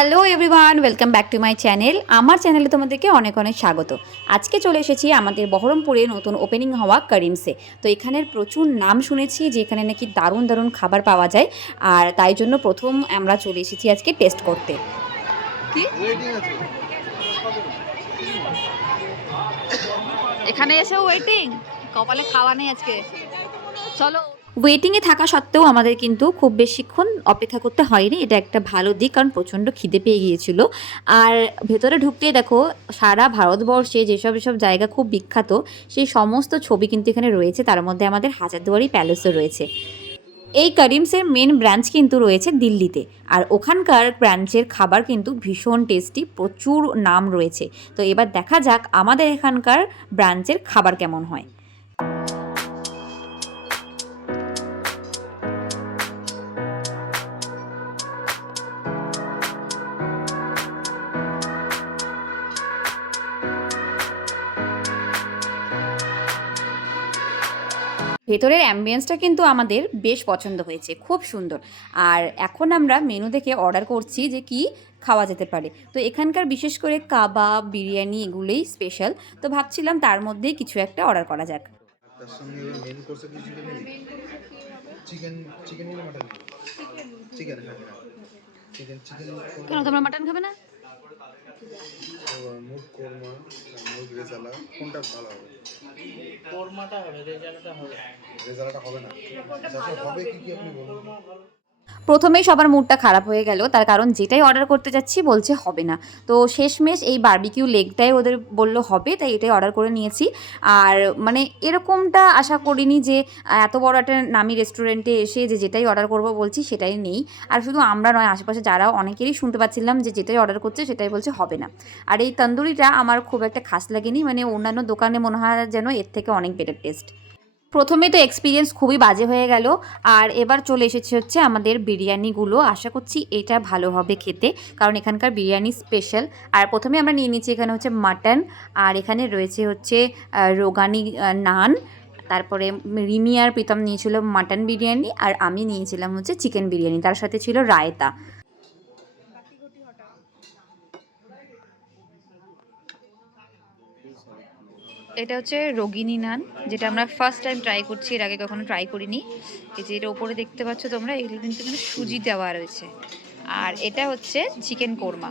Hello everyone, welcome back to my channel. আমার চ্যানেলে তোমাদেরকে অনেক অনেক স্বাগত। আজকে চলে এসেছি আমাদের বহরমপুরে নতুন ওপেনিং হওয়া করিমসে। তো এখানের প্রচুর নাম শুনেছি যে এখানে নাকি দারুণ দারুণ খাবার পাওয়া যায়, আর তাই জন্য প্রথম আমরা চলে এসেছি আজকে টেস্ট করতে। কি এখানে এসে ওয়েটিং, কপালে খাওয়া নেই আজকে। চলো। ওয়েটিংয়ে থাকা সত্ত্বেও আমাদের কিন্তু খুব বেশিক্ষণ অপেক্ষা করতে হয়নি, এটা একটা ভালো দিক, কারণ প্রচণ্ড খিদে পেয়ে গিয়েছিল। আর ভেতরে ঢুকতেই দেখো সারা ভারতবর্ষে যেসব যেসব জায়গা খুব বিখ্যাত সেই সমস্ত ছবি কিন্তু এখানে রয়েছে, তার মধ্যে আমাদের হাজারদুয়ারি প্যালেসও রয়েছে। এই করিমসের মেন ব্রাঞ্চ কিন্তু রয়েছে দিল্লিতে, আর ওখানকার ব্রাঞ্চের খাবার কিন্তু ভীষণ টেস্টি, প্রচুর নাম রয়েছে। তো এবার দেখা যাক আমাদের এখানকার ব্রাঞ্চের খাবার কেমন হয়। ভেতরের অ্যাম্বিয়েন্সটা কিন্তু আমাদের বেশ পছন্দ হয়েছে, খুব সুন্দর। আর এখন আমরা মেনু দেখে অর্ডার করছি যে কি খাওয়া যেতে পারে। তো এখানকার বিশেষ করে কাবাব, বিরিয়ানি এগুলোই স্পেশাল। তো ভাবছিলাম তার মধ্যেই কিছু একটা অর্ডার করা যাক। তার সঙ্গে এবার মেন কোর্সে কি চিকেন নিবি? চিকেন চিকেন নিলে মাটন নিবি? চিকেন, হ্যাঁ হ্যাঁ, চিকেন চিকেন কেন তোমরা মাটন খাবে না? মুগ কোরমা, মুগ রেজালা, কোনটা ভালো হবে? কোরমাটা হবে, রেজালাটা হবে। রেজালাটা হবে না? আচ্ছা হবে কি কি আপনি বলুন। প্রথমেই সবার মুডটা খারাপ হয়ে গেল, তার কারণ যেটাই অর্ডার করতে যাচ্ছি বলছে হবে না। তো শেষমেশ এই বারবিকিউ লেগটাই ওদের বললো হবে, তাই এটাই অর্ডার করে নিয়েছি। আর মানে এরকমটা আশা করিনি যে এত বড় একটা নামি রেস্টুরেন্টে এসে যে যেটাই অর্ডার করব বলছি সেটাই নেই। আর শুধু আমরা নয়, আশেপাশে যারা অনেকেরই শুনতে পাচ্ছিলাম যে যেটাই অর্ডার করছে সেটাই বলছে হবে না। আর এই তন্দুরিটা আমার খুব একটা খাস লাগেনি, মানে অন্যান্য দোকানে মনে হয় যেন এর থেকে অনেক বেটার টেস্ট। প্রথমে তো এক্সপিরিয়েন্স খুবই বাজে হয়ে গেল। আর এবার চলে এসেছে হচ্ছে আমাদের বিরিয়ানিগুলো, আশা করছি এটা ভালো হবে খেতে, কারণ এখানকার বিরিয়ানি স্পেশাল। আর প্রথমে আমরা নিয়ে নিচ্ছি এখানে হচ্ছে মাটন, আর এখানে রয়েছে হচ্ছে রোগানি নান। তারপরে রিমি আর প্রীতম নিয়েছিল মাটন বিরিয়ানি, আর আমি নিয়েছিলাম হচ্ছে চিকেন বিরিয়ানি, তার সাথে ছিল রায়তা। এটা হচ্ছে রোগিনী নান, যেটা আমরা ফার্স্ট টাইম ট্রাই করছি, এর আগে কখনো ট্রাই করিনি। এই যে এটা ওপরে দেখতে পাচ্ছ তোমরা, এগুলো কিন্তু এখানে সুজি দেওয়া রয়েছে। আর এটা হচ্ছে চিকেন কোরমা।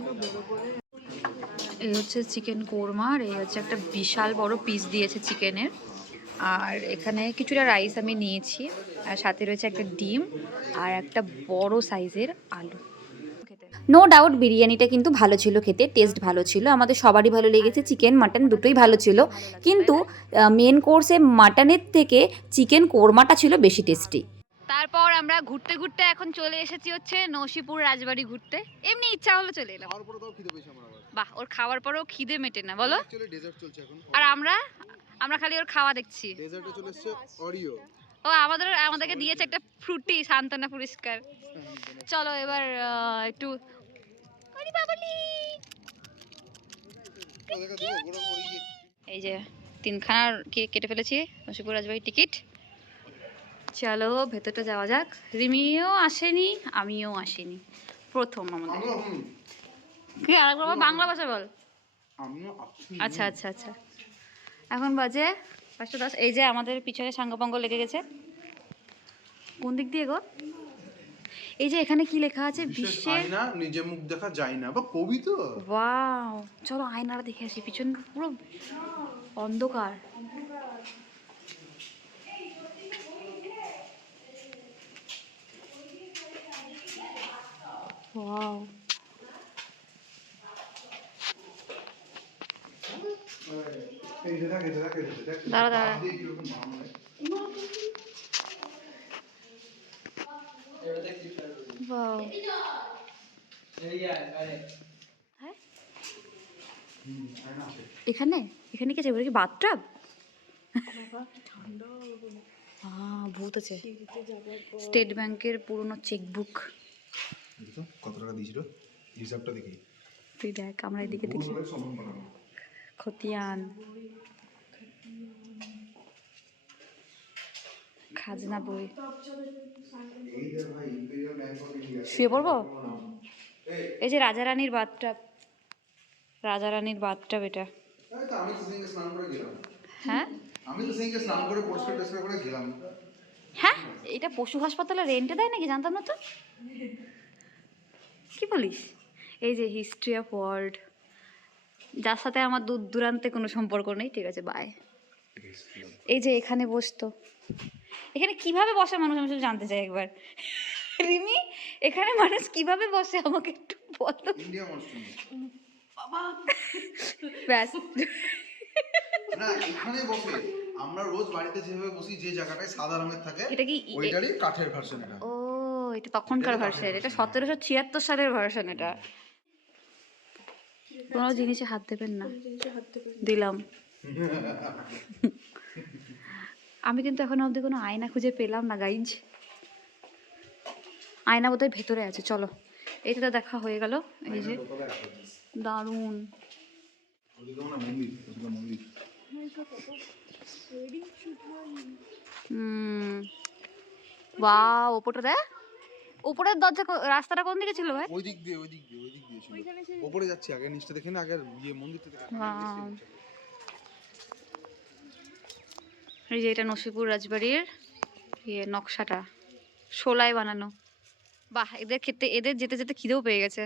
এই হচ্ছে চিকেন কোরমা, আর এই হচ্ছে একটা বিশাল বড় পিস দিয়েছে চিকেনের। আর এখানে কিছুটা রাইস আমি নিয়েছি, আর সাথে রয়েছে একটা ডিম আর একটা বড় সাইজের আলু। নো ডাউট বিরিয়ানিটা কিন্তু ভালো ছিল, খেতে টেস্ট ভালো ছিল, আমাদের সবারই ভালো লেগেছে, চিকেন মাটন দুটোই ভালো ছিল। কিন্তু মেন কোর্সে মাটনের থেকে চিকেন কোরমাটা ছিল বেশি টেস্টি। তারপর আমরা ঘুরতে ঘুরতে এখন চলে এসেছি হচ্ছে নসিপুর রাজবাড়ি ঘুরতে, এমনি ইচ্ছা হলো চলে এলাম। খাওয়ার পরে তাও খিদে পেয়েছে আমার আবার। বাহ, ওর খাওয়ার পরেও খিদে মেটে না বলো? অ্যাকচুয়ালি ডেজার্ট চলছে এখন। আর আমরা আমরা খালি ওর খাওয়া দেখছি। ডেজার্টে চলে এসেছে অরিও। ও আমাদেরকে দিয়েছে একটা ফ্রুটি সান্ত্বনা পুরস্কার। চলো এবার একটু ওরে বাবালি। এই যে তিনখানার কেক কেটে ফেলেছি, নসিপুর রাজবাড়ির টিকিট। চলো ভেতরটা যাওয়া যাক। রিমিও আসেনি, আমিও আসিনি, প্রথম আমাদের। কি আরেকবার বাংলা ভাষা বল। আচ্ছা আচ্ছা আচ্ছা, এখন বাজে 5:10। এই যে আমাদের পিছনে সাঙ্গপাঙ্গ লেগে গেছে। কোন দিক দিয়ে গো? এই যে এখানে কি লেখা আছে, বিশ্বের আয়না নিজে মুখ দেখা যায় না, বা কবি তো। ওয়াও, চলো আয়নাটা দেখে আসি, পিছন পুরো অন্ধকার। ওয়াও, দাঁড়া দাঁড়া। ওয়াও, হ্যাঁ এখানে এখানে কি আছে, কি বাথটাব? ভূত আছে। স্টেট ব্যাংকের পুরনো চেকবুক। কত টাকা দিয়েছিল হিসাবটা দেখি। তুই দেখ, আমরা এদিকে দেখি। খতিয়ান, খাজনা বই। শুয়ে পড়বো? এই যে রাজারানীর বাথটাব, রাজারানীর বাথটাব এটা। এই তো আমি তো সেদিনকে স্নান করে গেলাম। হ্যাঁ আমি তো সেদিনকে স্নান করে পরিষ্কার টরিষ্কার করে গেলাম। হ্যাঁ, এটা পশু হাসপাতালে রেন্টে দেয় নাকি জানতাম না তো। কি বলিস? এই যে হিস্ট্রি অফ ওয়ার্ল্ড, যার সাথে আমার দূর দূরান্তে কোনো সম্পর্ক নেই, ঠিক আছে বাই। এই যে এখানে বসতো, এখানে কিভাবে বসে মানুষ, আমি শুধু জানতে চাই একবার। রিমি, এখানে মানুষ কিভাবে বসে আমাকে একটু বলো। ইন্ডিয়া মনস্ট্রিম। ব্যাস। না এখানে বসে আমরা রোজ বাড়িতে যেভাবে বসি, যে জায়গাটায় সাদা রঙের থাকে এটা কি ওইটারই কাঠের ভার্সন এটা। ও, এটা তখনকার ভার্সন, এটা 1776 সালের ভার্সন এটা। কোনো জিনিসে হাত দেবেন না, দিলাম। আমি কিন্তু এখনো অবধি কোনো আয়না খুঁজে পেলাম না গাইজ। আয়না বোধহয় ভেতরে আছে, চলো। এইটা তো দেখা হয়ে গেল, এই যে দারুণ। ওদিকে মনে হয় মন্দির, ওদিকে মন্দির। বাহ, ওপরটা দেখ, উপরের দরজা রাস্তাটা কোন দিকে ছিল ভাই? ওই দিক দিয়ে ছিল। ওপরে যাচ্ছি, আগে নিচটা দেখে না, আগে ইয়ে মন্দিরটা দেখে। বাহ। এই যে এটা নসিপুর রাজবাড়ির ইয়ে নকশাটা, শোলায় বানানো। বাহ, এদের খেতে, এদের যেতে যেতে খিদেও পেয়ে গেছে।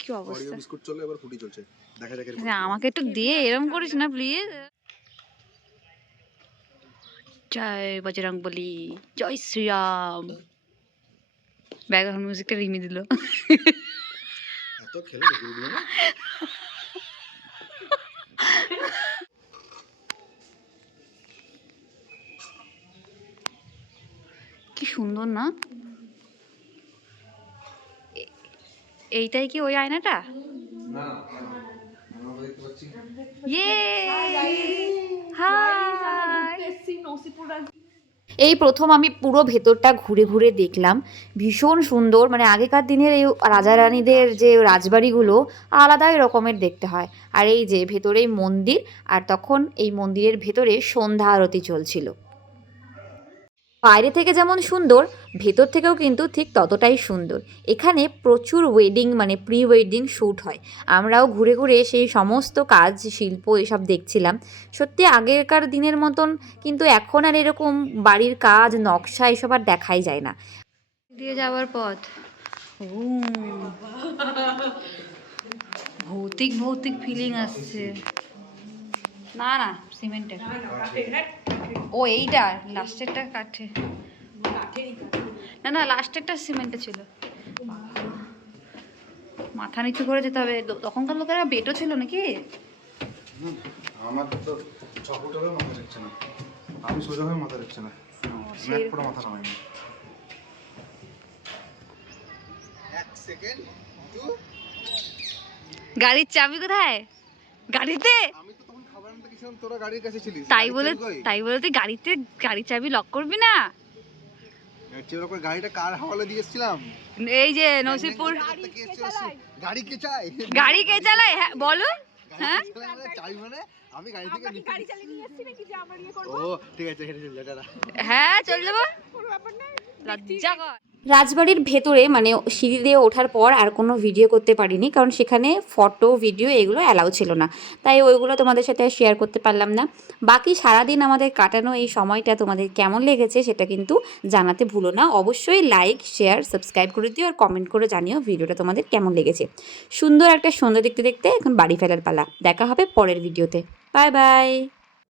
কি অবস্থা। বিস্কুট চলে, এবার ফুটি চলছে, দেখা যাক। আমাকে একটু দিয়ে এরম করিস না প্লিজ। জয় বজরংবলী, জয় শ্রীরাম। ব্যাকগ্রাউন্ড মিউজিকটা রিমি দিল। এত খেলে দেখে দিল না। কি সুন্দর না? এইটাই কি ওই আয়নাটা? না আমরা দেখতে পাচ্ছি। ইয়ে হাই, এই প্রথম আমি পুরো ভেতরটা ঘুরে ঘুরে দেখলাম, ভীষণ সুন্দর। মানে আগেকার দিনের এই রাজা রানীদের যে রাজবাড়িগুলো আলাদাই রকমের দেখতে হয়। আর এই যে ভেতরেই মন্দির, আর তখন এই মন্দিরের ভেতরে সন্ধ্যা আরতি চলছিল। বাইরে থেকে যেমন সুন্দর, ভেতর থেকেও কিন্তু ঠিক ততটাই সুন্দর। এখানে প্রচুর ওয়েডিং, মানে প্রি ওয়েডিং শ্যুট হয়। আমরাও ঘুরে ঘুরে সেই সমস্ত কাজ, শিল্প এসব দেখছিলাম। সত্যি আগেকার দিনের মতন কিন্তু এখন আর এরকম বাড়ির কাজ, নকশা এসব আর দেখাই যায় না। দিয়ে যাওয়ার পথ, ভৌতিক ভৌতিক ফিলিং আসছে। না না, সিমেন্টের। ও এইটা লাস্টেরটা কাঠে, না না লাস্টেরটা সিমেন্টে ছিল। মাথা নিচু করে যেতে হবে। তখনকার লোকেরা বেটও ছিল নাকি? আমার তো চকুট হয়ে মাথা রাখছে না, আমি সোজা হয়ে মাথা রাখছে না, ম্যাট পুরো মাথা নামাইনি। এক সেকেন্ড টু। গাড়ির চাবি কোথায়? গাড়িতে? আমি তো তখন খাবার আনতে গেছিলাম, তোরা গাড়ির কাছে ছিলিস। তাই বলে তুই গাড়িতে গাড়ি চাবি লক করবি না? গাড়িটা কার হাওয়ালে দিয়ে এসেছিলাম? এই যে নসিপুর। গাড়ি কে চায়? গাড়ি কে চালায়? হ্যাঁ বলো। হ্যাঁ চাই মানে আমি গাড়ি থেকে গাড়ি চালিয়ে নিয়ে এসেছি নাকি যে আমার ইয়ে করব? ও ঠিক আছে, হেঁটে চল দাদা। হ্যাঁ চল যাবো, কোনো ব্যাপার না, লজ্জা কর। রাজবাড়ির ভেতরে মানে সিঁড়ি দিয়ে ওঠার পর আর কোনো ভিডিও করতে পারিনি, কারণ সেখানে ফটো ভিডিও এগুলো অ্যালাউ ছিল না, তাই ওইগুলো তোমাদের সাথে শেয়ার করতে পারলাম না। বাকি সারাদিন আমাদের কাটানো এই সময়টা তোমাদের কেমন লেগেছে সেটা কিন্তু জানাতে ভুলো না। অবশ্যই লাইক, শেয়ার, সাবস্ক্রাইব করে দিও, আর কমেন্ট করে জানিও ভিডিওটা তোমাদের কেমন লেগেছে। সুন্দর একটা সন্ধ্যা দেখতে দেখতে এখন বাড়ি ফেরার পালা। দেখা হবে পরের ভিডিওতে। Bye bye.